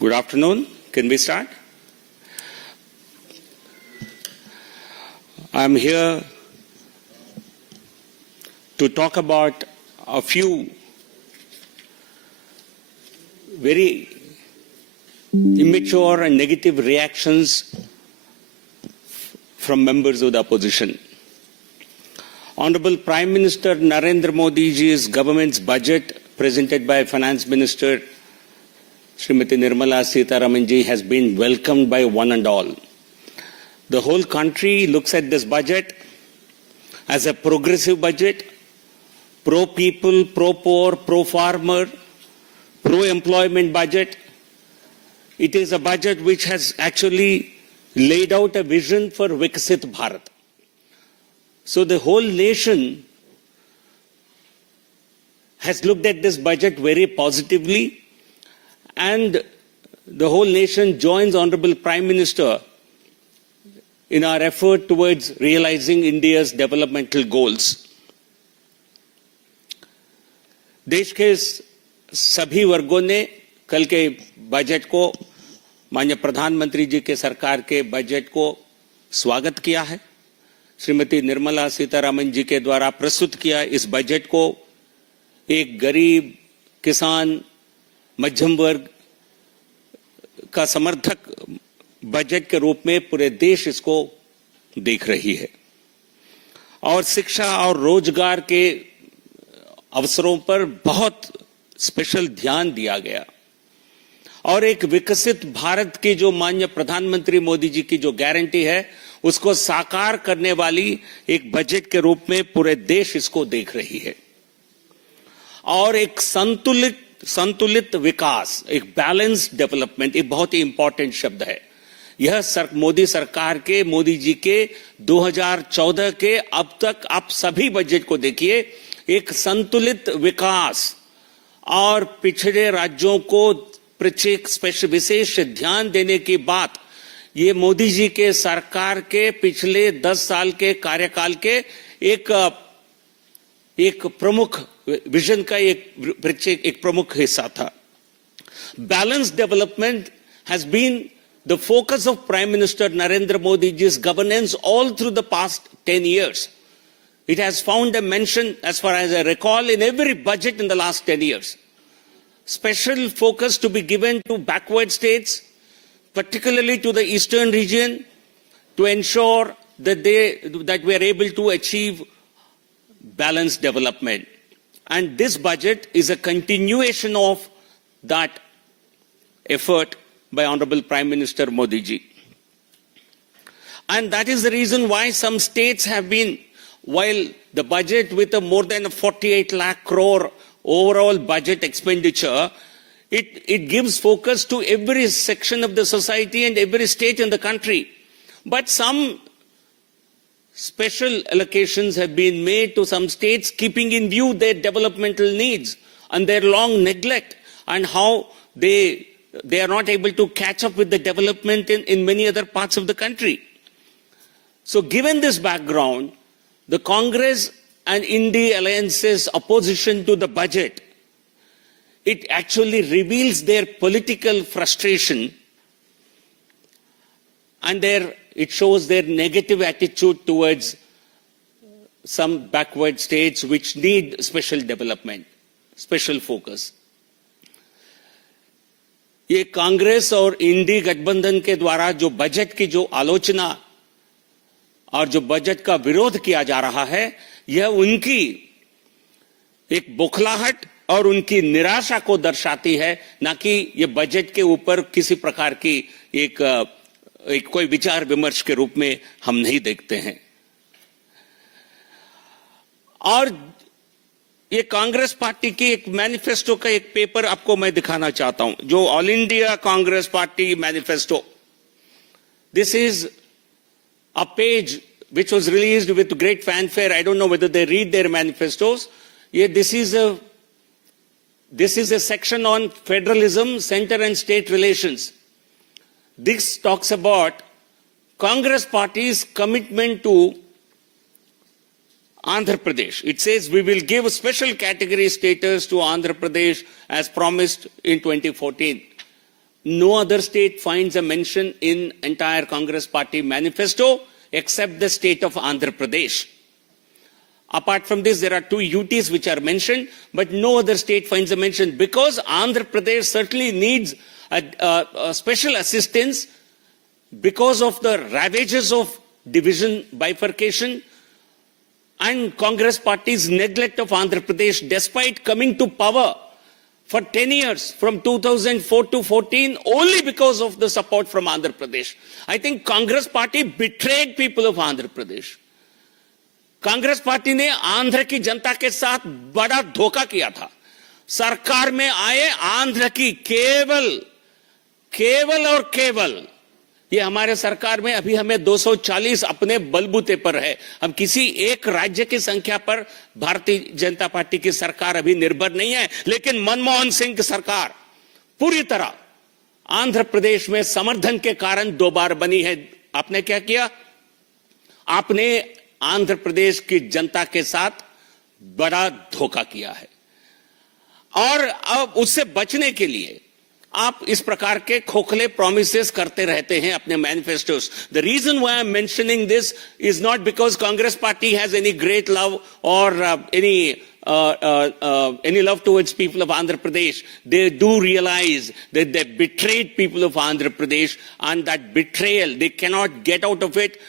Good afternoon. Can we start? I'm here to talk about a few very immature and negative reactions from members of the opposition. Honorable Prime Minister Narendra Modi ji's government's budget presented by Finance Minister Srimati Nirmala Sitharaman ji has been welcomed by one and all. The whole country looks at this budget as a progressive budget, pro-people, pro-poor, pro-farmer, pro-employment budget. It is a budget which has actually laid out a vision for Viksit Bharat. So the whole nation has looked at this budget very positively, and the whole nation joins Honorable Prime Minister in our effort towards realizing India's developmental goals. देश के सभी वर्गों ने कल के budget को, माननीय प्रधानमंत्री जी के सरकार के बजट को स्वागत किया है। श्रीमती निर्मला सीतारमण जी के द्वारा प्रस्तुत किया इस बजट को एक गरीब, किसान, मध्यम वर्ग का समर्थक बजट के रूप में पूरे देश इसको देख रही है और शिक्षा और रोजगार के अवसरों पर बहुत स्पेशल ध्यान दिया गया और एक विकसित भारत की जो माननीय प्रधानमंत्री मोदी जी की जो गारंटी है उसको साकार करने वाली एक बजट के रूप में पूरे देश इसको देख रही है और एक संतुलित विकास, एक बैलेंस्ड डेवलपमेंट, एक बहुत ही इंपॉर्टेंट शब्द है। यह मोदी सरकार के, मोदी जी के 2014 के अब तक आप सभी बजट को देखिए, एक संतुलित विकास और पिछड़े राज्यों को विशेष ध्यान देने की बात, ये मोदी जी के सरकार के पिछले 10 साल के कार्यकाल के एक प्रमुख विजन का एक प्रमुख हिस्सा था। Balanced development has been the focus of Prime Minister Narendra Modi ji's governance all through the past 10 years. It has found a mention, as far as I recall, in every budget in the last 10 years. Special focus to be given to backward states, particularly to the eastern region, to ensure that we are able to achieve balanced development. And this budget is a continuation of that effort by Honorable Prime Minister Modi ji. And that is the reason why some states have been, while the budget with a more than 48 lakh crore overall budget expenditure, it gives focus to every section of the society and every state in the country. But some special allocations have been made to some states, keeping in view their developmental needs and their long neglect and how they are not able to catch up with the development in many other parts of the country. So given this background, the Congress and Indie Alliance's opposition to the budget, it actually reveals their political frustration and it shows their negative attitude towards some backward states which need special development, special focus. ये कांग्रेस और इंडी गठबंधन के द्वारा जो budget की जो आलोचना और जो बजट का विरोध किया जा रहा है, यह उनकी एक बौखलाहट और उनकी निराशा को दर्शाती है, ना कि ये बजट के ऊपर किसी प्रकार की एक कोई विचार विमर्श के रूप में हम नहीं देखते हैं। और ये कांग्रेस पार्टी की एक मैनिफेस्टो का एक पेपर आपको मैं दिखाना चाहता हूं, जो all India Congress party manifesto. This is a page which was released with great fanfare. I don't know whether they read their manifestos. This is a section on federalism, center and state relations. This talks about Congress party's commitment to Andhra Pradesh. It says we will give a special category status to Andhra Pradesh as promised in 2014. no other state finds a mention in entire Congress party manifesto except the state of Andhra Pradesh. Apart from this, there are 2 UTs which are mentioned, but no other state finds a mention because Andhra Pradesh certainly needs a special assistance because of the ravages of division, bifurcation, and Congress party's neglect of Andhra Pradesh despite coming to power for 10 years, from 2004 to 14, only because of the support from Andhra Pradesh. I think Congress party betrayed people of Andhra Pradesh. Congress party ने आंध्र की जनता के साथ बड़ा धोखा किया था। सरकार में आए आंध्र की केवल और केवल ये हमारे सरकार में अभी हमें 240 अपने बलबूते पर है। हम किसी एक राज्य की संख्या पर भारतीय जनता पार्टी की सरकार अभी निर्भर नहीं है, लेकिन मनमोहन सिंह की सरकार पूरी तरह आंध्र प्रदेश में समर्थन के कारण 2 बार बनी है। आपने क्या किया? आपने आंध्र प्रदेश की जनता के साथ बड़ा धोखा किया है और अब उससे बचने के लिए आप इस प्रकार के खोखले प्रॉमिसेस करते रहते हैं अपने manifestos. The reason why I am mentioning this is not because Congress party has any great love or any love towards people of Andhra Pradesh. They do realize that they betrayed people of Andhra Pradesh, and that betrayal, they cannot get out of it.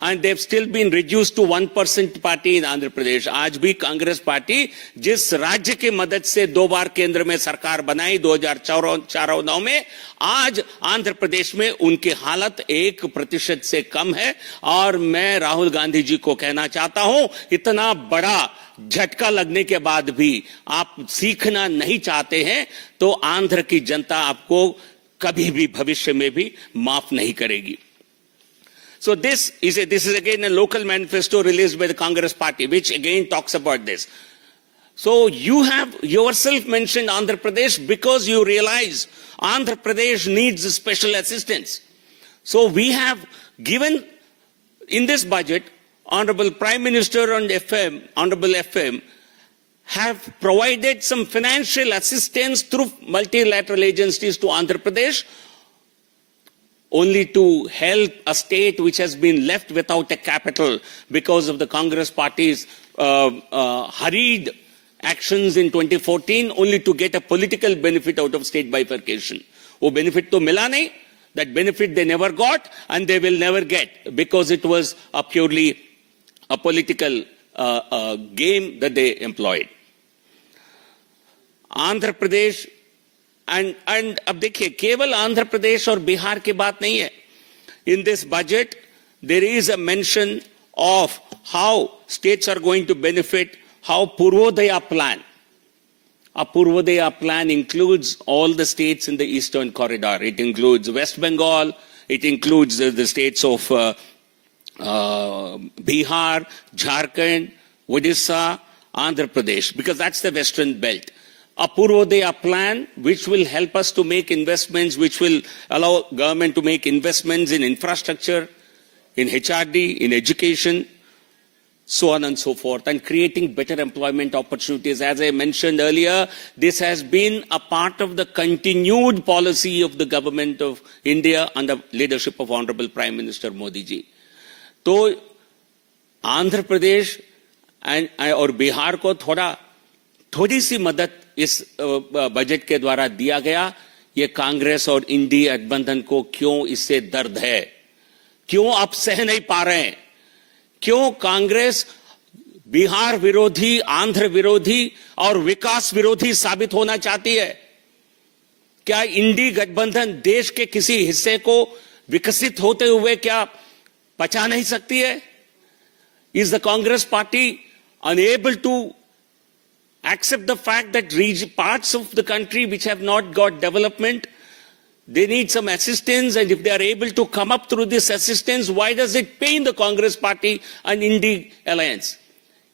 And they've still been reduced to 1% party in Andhra Pradesh. आज भी Congress party जिस राज्य की मदद से 2 बार केंद्र में सरकार बनाई 2004-09 में, आज आंध्र प्रदेश में उनकी हालत 1% से कम है। और मैं राहुल गांधी जी को कहना चाहता हूं, इतना बड़ा झटका लगने के बाद भी आप सीखना नहीं चाहते हैं तो आंध्र की जनता आपको कभी भी भविष्य में भी माफ नहीं करेगी। So this is again a local manifesto released by the Congress party, which again talks about this. So you have yourself mentioned Andhra Pradesh because you realize Andhra Pradesh needs special assistance. So we have given in this budget, Honorable Prime Minister and Honorable FM have provided some financial assistance through multilateral agencies to Andhra Pradesh, only to help a state which has been left without a capital because of the Congress party's hurried actions in 2014, only to get a political benefit out of state bifurcation. वो benefit तो मिला नहीं, that benefit they never got and they will never get because it was a purely a political game that they employed. Andhra Pradesh and अब देखिए केवल आंध्र प्रदेश और बिहार की बात नहीं है. In this budget there is a mention of how states are going to benefit, how Purvodaya plan. A Purvodaya plan includes all the states in the eastern corridor. It includes West Bengal, it includes the states of Bihar, Jharkhand, Odisha, Andhra Pradesh, because that's the western belt. A Purvodaya plan which will help us to make investments, which will allow government to make investments in infrastructure, in HRD, in education, so on and so forth, and creating better employment opportunities. As I mentioned earlier, this has been a part of the continued policy of the government of India under leadership of Honorable Prime Minister Modi ji. तो आंध्र प्रदेश और बिहार को थोड़ी सी मदद इस budget के द्वारा दिया गया. ये कांग्रेस और इंडी गठबंधन को क्यों इससे दर्द है, क्यों आप सह नहीं पा रहे हैं, क्यों कांग्रेस बिहार विरोधी, आंध्र विरोधी और विकास विरोधी साबित होना चाहती है? क्या इंडी गठबंधन देश के किसी हिस्से को विकसित होते हुए क्या पचा नहीं सकती है? Is the Congress party unable to accept the fact that parts of the country which have not got development, they need some assistance, and if they are able to come up through this assistance, why does it pain the Congress party and Indy alliance?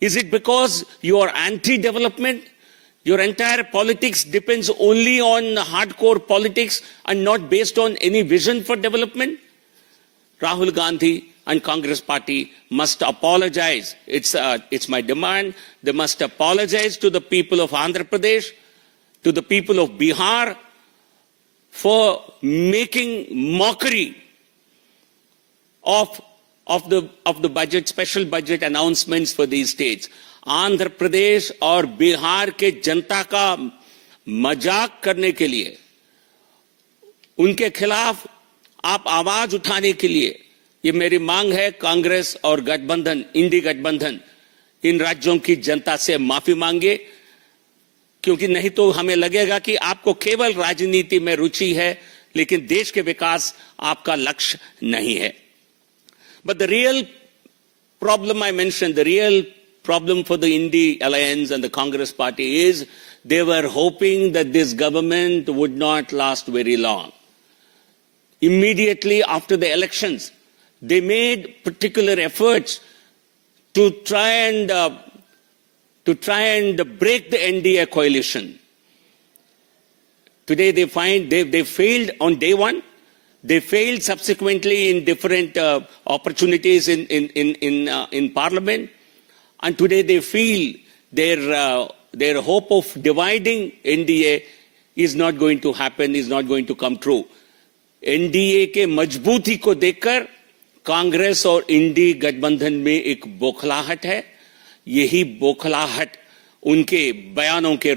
Is it because you are anti-development? Your entire politics depends only on hardcore politics and not based on any vision for development? Rahul Gandhi and Congress party must apologize. It's my demand. They must apologize to the people of Andhra Pradesh, to the people of Bihar, for making mockery of the budget, special budget announcements for these states. Andhra Pradesh और बिहार के जनता का मजाक करने के लिए, उनके खिलाफ आप आवाज उठाने के लिए, ये मेरी मांग है कांग्रेस और गठबंधन, इंडी गठबंधन, इन राज्यों की जनता से माफी मांगे, क्योंकि नहीं तो हमें लगेगा कि आपको केवल राजनीति में रुचि है, लेकिन देश के विकास आपका लक्ष्य नहीं है. But the real problem I mentioned, the real problem for the Indy Alliance and the Congress Party is they were hoping that this government would not last very long. Immediately after the elections, they made particular efforts to try and break the NDA coalition. Today they find they failed on day one. They failed subsequently in different opportunities in Parliament, and today they feel their hope of dividing NDA is not going to happen, is not going to come true. NDA के मजबूती को देखकर कांग्रेस और इंडी गठबंधन में एक बौखलाहट है. यही बौखलाहट उनके बयानों के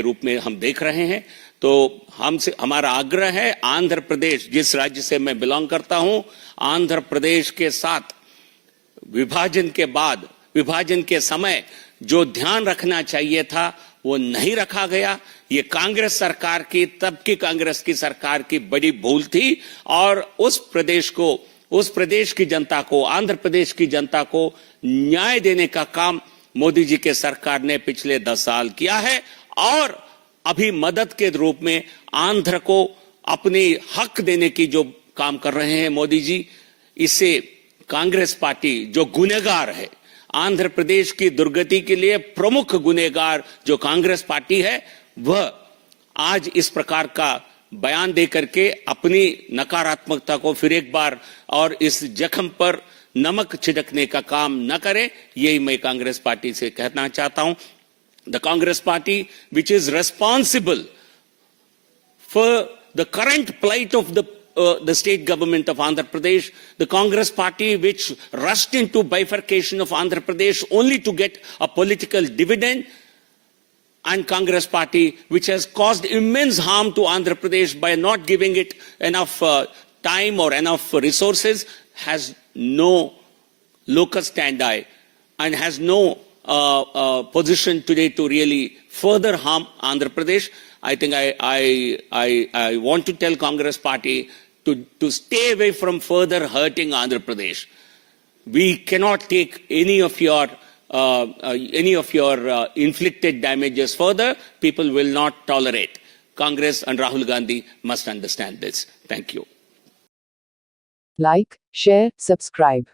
रूप में हम देख रहे हैं. तो हमारा आग्रह है, आंध्र प्रदेश, जिस राज्य से मैं बिलोंग करता हूं, आंध्र प्रदेश के साथ विभाजन के बाद, विभाजन के समय जो ध्यान रखना चाहिए था वो नहीं रखा गया. ये कांग्रेस सरकार की, तब की कांग्रेस की सरकार की बड़ी भूल थी, और उस प्रदेश की जनता को, आंध्र प्रदेश की जनता को न्याय देने का काम मोदी जी के सरकार ने पिछले 10 साल किया है. और अभी मदद के रूप में आंध्र को अपनी हक देने की जो काम कर रहे हैं मोदी जी, इससे कांग्रेस पार्टी जो गुनहगार है, आंध्र प्रदेश की दुर्गति के लिए प्रमुख गुनहगार जो कांग्रेस पार्टी है, वह आज इस प्रकार का बयान देकर के अपनी नकारात्मकता को फिर एक बार और इस जख्म पर नमक छिड़कने का काम न करे. यही मैं कांग्रेस पार्टी से कहना चाहता हूं. The Congress Party, which is responsible for the current plight of the state government of Andhra Pradesh, the Congress Party which rushed into bifurcation of Andhra Pradesh only to get a political dividend, and Congress Party which has caused immense harm to Andhra Pradesh by not giving it enough time or enough resources, has no locus standi and has no position today to really further harm Andhra Pradesh. I think I want to tell Congress Party to stay away from further hurting Andhra Pradesh. We cannot take any of your inflicted damages further. People will not tolerate. Congress and Rahul Gandhi must understand this. Thank you. Like, share, subscribe.